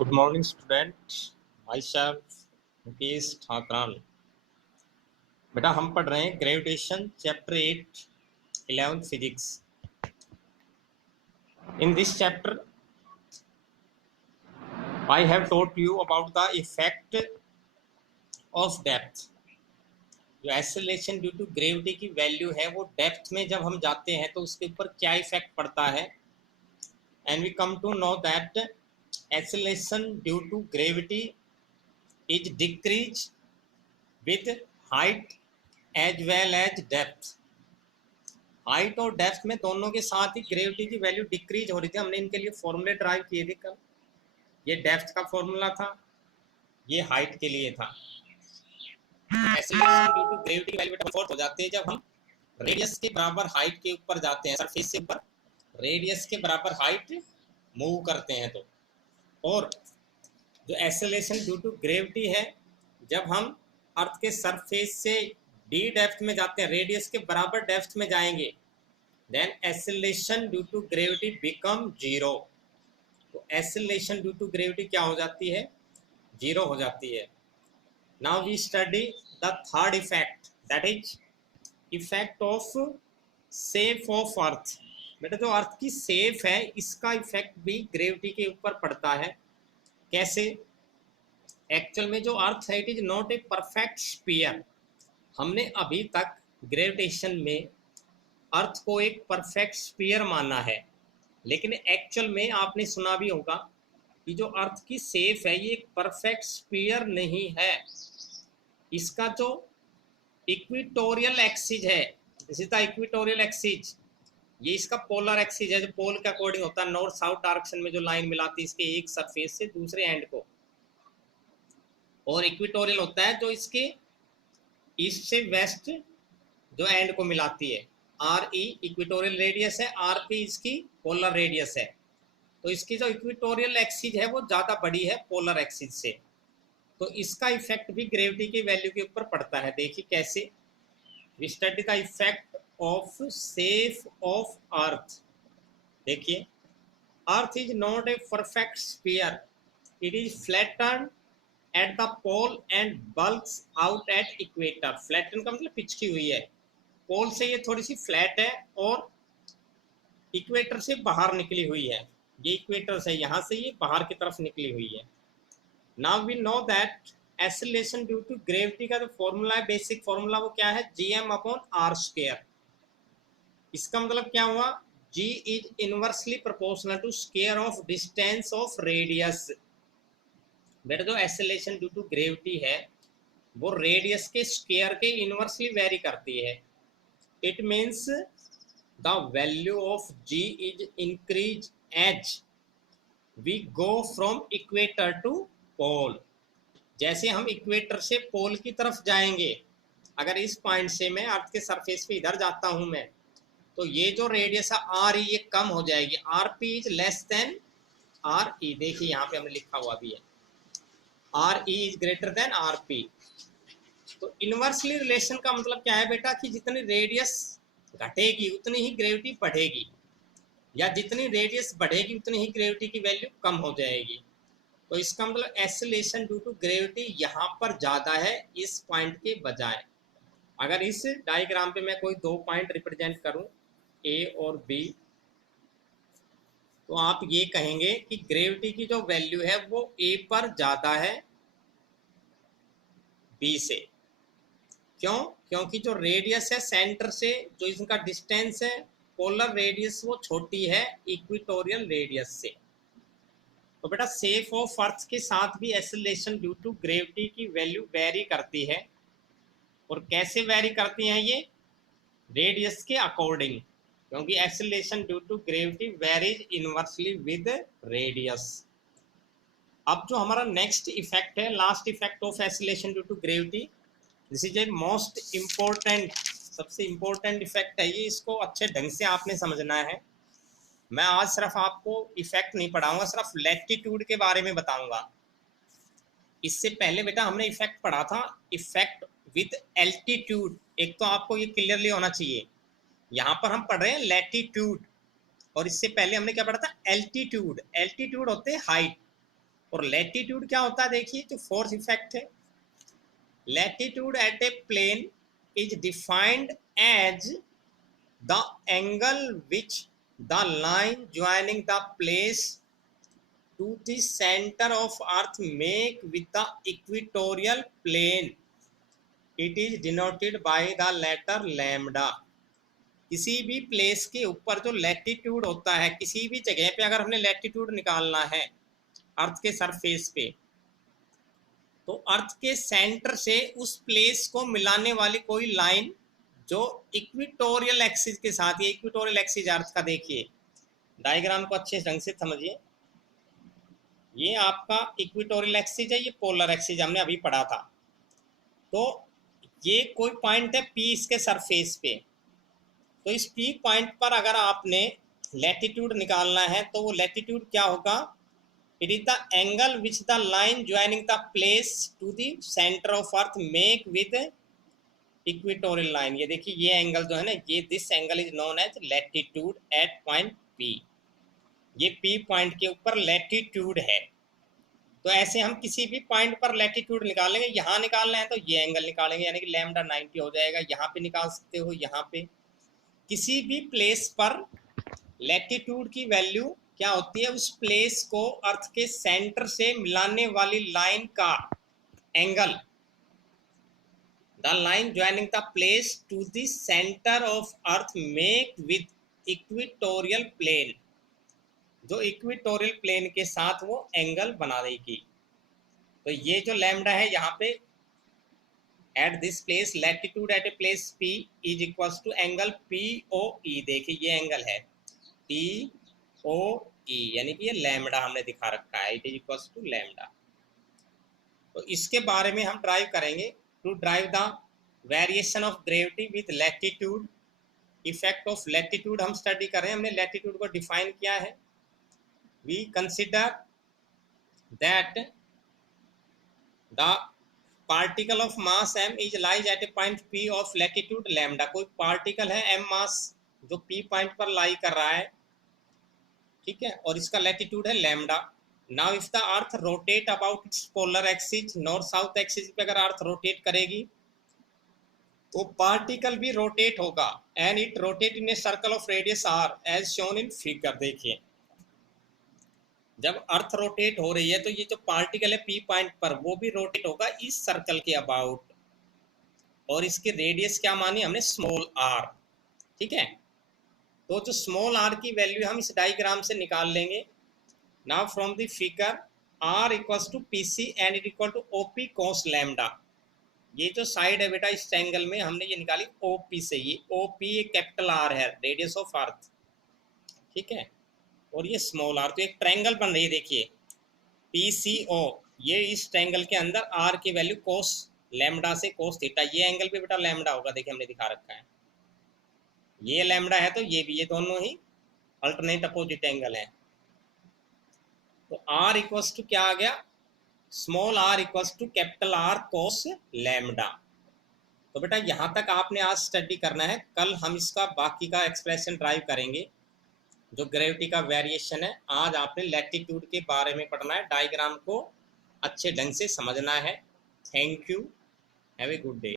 Good morning student. My self Mukesh Thakran. बेटा हम पढ़ रहे हैं gravitation chapter 8 11th physics. In this chapter I have told you about the effect of depth. जो acceleration due to gravity की value है वो डेप्थ में जब हम जाते हैं तो उसके ऊपर क्या इफेक्ट पड़ता है। And we come to know that acceleration due to gravity is decrease with height as well as depth। Height और डेप्थ में दोनों के साथ ही ग्रेविटी की वैल्यू डिक्रीज हो रही थी। हमने इनके लिए फॉर्मूले ड्राइव किए थे कल। ये डेप्थ का फॉर्मूला था, ये हाइट के लिए था। एक्सेलरेशन ड्यू टू ग्रेविटी की वैल्यू फोर्थ हो जाती है जब हम रेडियस के बराबर हाइट के ऊपर जाते हैं, सरफेस से ऊपर रेडियस के बराबर हाइट मूव करते हैं तो। और जो एक्सेलरेशन ड्यू टू ग्रेविटी है जब हम अर्थ के सरफेस से डी डेप्थ में जाते हैं, रेडियस के बराबर डेप्थ में जाएंगे, then acceleration due to gravity become zero. तो एक्सेलरेशन ड्यू टू ग्रेविटी क्या हो जाती है? जीरो हो जाती है। Now we study the third effect, that is effect of shape of earth. बेटा जो अर्थ की शेप है इसका इफेक्ट भी ग्रेविटी के ऊपर पड़ता है। कैसे? एक्चुअल में जो अर्थ है it is not a perfect sphere. हमने अभी तक ग्रेविटेशन में अर्थ को एक परफेक्ट स्फीयर माना है, लेकिन एक्चुअल में आपने सुना भी होगा कि जो अर्थ की शेप है ये एक परफेक्ट स्फीयर नहीं है। इसका जो इक्वेटोरियल एक्सिस है, this is the equatorial axis, ये इसका पोलर एक्सिस है जो पोल के अकॉर्डिंग होता है। नॉर्थ साउथ डायरेक्शन में जो लाइन मिलाती है इसके एक सरफेस से दूसरे एंड को, और इक्वेटोरियल होता है जो इसके ईस्ट से वेस्ट जो एंड को मिलाती है। आर ई इक्वेटोरियल रेडियस है, आर पी इसकी पोलर रेडियस है। तो इसकी जो इक्वेटोरियल एक्सिस है वो ज़्यादा बड़ी है पोलर एक्सिस से, तो इसका इफेक्ट भी ग्रेविटी की वैल्यू के ऊपर पड़ता है। देखिए कैसे। We study the effect of shape of earth. देखिए, earth is not a perfect sphere, it is flatten at the pole and bulks out at equator. Flatten का मतलब पिचकी हुई है, पोल से ये थोड़ी सी फ्लैट है और इक्वेटर से बाहर निकली हुई है। ये इक्वेटर से यहाँ से ये बाहर की तरफ निकली हुई है। Now we know that acceleration due to gravity का जो फॉर्मूला है, बेसिक फॉर्मूला, वो क्या है? gm upon R square. इसका मतलब क्या हुआ? g is inversely proportional to square of distance of radius. बेटा जो एक्सेलरेशन ड्यू टू ग्रेविटी है वो रेडियस के स्क्वायर के इनवर्सली वेरी करती है। It means the value of g is increase as we go from equator to pole. जैसे हम इक्वेटर से पोल की तरफ जाएंगे, अगर इस पॉइंट से मैं अर्थ के सरफेस पे इधर जाता हूं मैं, तो ये जो रेडियस है आर ई ये कम हो जाएगी। R P is less than R E. देखिए यहाँ पे हमने लिखा हुआ भी है, R E is greater than R P. तो इनवर्सली रिलेशन का मतलब क्या है बेटा? कि जितनी रेडियस घटेगी उतनी ही ग्रेविटी बढ़ेगी, या जितनी रेडियस बढ़ेगी उतनी ही ग्रेविटी की वैल्यू कम हो जाएगी। तो इसका मतलब एक्सेलरेशन ड्यू टू ग्रेविटी यहाँ पर ज़्यादा है इस पॉइंट के बजाय। अगर इस डायग्राम पे मैं कोई दो पॉइंट रिप्रेजेंट करूँ, ए और बी, तो आप ये कहेंगे कि ग्रेविटी की जो वैल्यू है वो ए पर ज़्यादा है बी से। क्यों? क्योंकि जो रेडियस है सेंटर से, जो इनका डिस्टेंस है पोलर रेडियस, वो छोटी है इक्वेटोरियल रेडियस से। तो बेटा शेप ऑफ अर्थ के साथ भी एक्सेलरेशन ड्यू टू ग्रेविटी की वैल्यू वेरी करती है। और कैसे वेरी करती हैं ये? रेडियस के अकॉर्डिंग, क्योंकि acceleration due to gravity varies inversely with radius. अब जो हमारा नेक्स्ट इफेक्ट है, last effect of acceleration due to gravity, this is a most important, सबसे इम्पोर्टेंट इफेक्ट है ये। इसको अच्छे ढंग से आपने समझना है। मैं आज सिर्फ आपको इफेक्ट नहीं पढ़ाऊंगा, सिर्फ लैटिट्यूड के बारे में बताऊंगा। इससे पहले बेटा हमने इफेक्ट पढ़ा था, इफेक्ट विद एल्टीट्यूड। एक तो आपको ये क्लियरली होना चाहिए, यहाँ पर हम पढ़ रहे हैं लैटिट्यूड, और इससे पहले हमने क्या पढ़ा था? एल्टीट्यूड। एल्टीट्यूड होते हैं हाइट, और लैटिट्यूड क्या होता है, देखिए जो फोर्स इफेक्ट है, latitude at a plane is defined as the angle which the line joining the place to the center of earth make with the equatorial plane. It is denoted by the letter lambda. किसी भी place के ऊपर जो latitude होता है, किसी भी जगह पे अगर हमने लैटिट्यूड निकालना है अर्थ के सरफेस पे, तो अर्थ के सेंटर से उस प्लेस को मिलाने वाली कोई लाइन जो इक्वेटोरियल एक्सिस के साथ, ये इक्वेटोरियल एक्सिस अर्थ का, देखिए डायग्राम को अच्छे ढंग से समझिए, ये आपका इक्वेटोरियल एक्सिस है, ये पोलर एक्सिस हमने अभी पढ़ा था। तो ये कोई पॉइंट है पी इसके सरफेस पे, तो इस पी पॉइंट पर अगर आपने लैटिट्यूड निकालना है तो वो लैटिट्यूड क्या होगा, it is the angle which the line joining the place to the centre of earth make with equatorial line. ये देखिए ये एंगल जो है ना, ये this angle is known as latitude at point P. ये पी पॉइंट के ऊपर लैटिट्यूड है। तो ऐसे हम किसी भी पॉइंट पर लैटिट्यूड निकालेंगे, यहाँ निकालना है तो ये एंगल निकालेंगे, यानी कि लैम्डा 90 हो जाएगा। यहाँ पे निकाल सकते हो, यहाँ पे किसी भी प्लेस पर लैटिट्यूड की वैल्यू क्या होती है, उस प्लेस को अर्थ के सेंटर से मिलाने वाली लाइन का angle, the line joining the place to the centre of earth make with equatorial plane, जो इक्वेटोरियल प्लेन के साथ वो एंगल बना देगी। तो ये जो लैम्डा है यहाँ पे, at this place latitude at a place P is equals to angle P O E. देखिए ये एंगल है पी ओ ई, यानी कि ये लैम्डा हमने दिखा रखा है, it is equals to lambda. तो इसके बारे में हम ड्राइव करेंगे, to drive the variation of gravity with latitude, effect of latitude हम स्टडी कर रहे हैं। हमने लैटिट्यूड को डिफाइन किया है, we consider that the particle of mass m is lies at a point p of latitude lambda। कोई particle है m मास जो p पॉइंट पर लाई कर रहा है, ठीक है, और इसका लैटिट्यूड है lambda. Now if the earth rotate about it's polar axis, north south axis पे अगर अर्थ रोटेट करेगी तो पार्टिकल भी रोटेट होगा, and it rotate in a circle of radius r as shown in figure. देखिए जब earth rotate हो रही है तो ये जो पार्टिकल है पी पॉइंट पर वो भी रोटेट होगा इस सर्कल के अबाउट, और इसकी रेडियस क्या मानी हमने, स्मॉल आर, ठीक है। तो जो स्मॉल आर की वैल्यू हम इस डायग्राम से निकाल लेंगे। Now from the figure R equals to P C and it equal to O P cos lambda. ये जो साइड है बेटा इस एंगल में हमने ये निकाली ओ पी से, ये ओ पी कैपिटल आर है, रेडियस ऑफ अर्थ, ठीक है, और ये स्मॉल आर। तो एक ट्रायंगल बन रही है, देखिए पी सी ओ, ये इस ट्रायंगल के अंदर आर की वैल्यू कोस लैम्डा से कोस थीटा, ये एंगल पे बेटा लैम्डा होगा, देखिए हमने दिखा रखा है, ये लैम्डा है तो ये भी, ये दोनों ही अल्टरनेट अपोजिट एंगल है। तो आर इक्वल्स टू क्या आ गया, small R equals to capital R cos lambda. तो बेटा यहाँ तक आपने आज स्टडी करना है, कल हम इसका बाकी का एक्सप्रेशन ड्राइव करेंगे, जो ग्रेविटी का वेरिएशन है। आज आपने लैटिट्यूड के बारे में पढ़ना है, डायग्राम को अच्छे ढंग से समझना है। Thank you, have a good day.